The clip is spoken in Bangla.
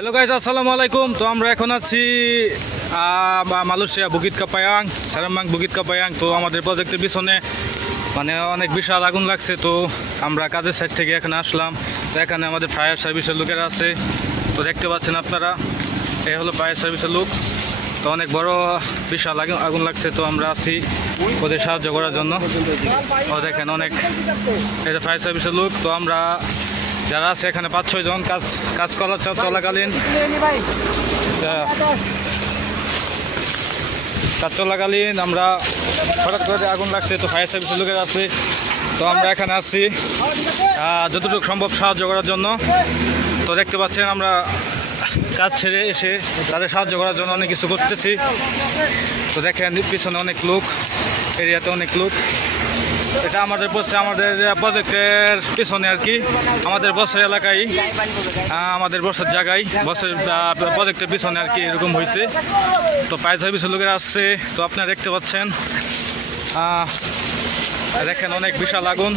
হ্যালো গাইজ, আসসালামু আলাইকুম। তো আমরা এখন আছি মালয়েশিয়া বুকিত কাপায়াং, সারাম্বাং বুকিত কাপায়াং। তো আমাদের প্রজেক্টের পিছনে মানে অনেক বিশাল আগুন লাগছে। তো আমরা কাজের সাইড থেকে এখানে আসলাম। তো এখানে আমাদের ফায়ার সার্ভিসের লোকেরা আছে। তো দেখতে পাচ্ছেন আপনারা, এই হলো ফায়ার সার্ভিসের লোক। তো অনেক বড় বিশাল আগুন লাগছে। তো আমরা আছি ওদের সাহায্য করার জন্য। ও দেখেন অনেক, এই যে ফায়ার সার্ভিসের লোক। তো আমরা যারা আছে এখানে 5-6 জন কাজ চলাকালীন আমরা হঠাৎ করে আগুন লাগছে। তো ফায়ার সার্ভিসের লোকের আছে। তো আমরা এখানে আসছি যতটুকু সম্ভব সাহায্য করার জন্য। তো দেখতে পাচ্ছেন আমরা কাজ ছেড়ে এসে তাদের সাহায্য করার জন্য অনেক কিছু করতেছি। তো দেখেন পিছনে অনেক লোক, এরিয়াতে অনেক লোক। এটা আমাদের প্রজেক্টের পিছনে আর কি, আমাদের বসের এলাকায়, আমাদের বসের জায়গায়, বসের প্রজেক্টের পিছনে আর কি এরকম হয়েছে। তো ফায়ার সার্ভিসের লোকেরা আসছে। তো আপনারা দেখতে পাচ্ছেন, দেখেন অনেক বিশাল আগুন।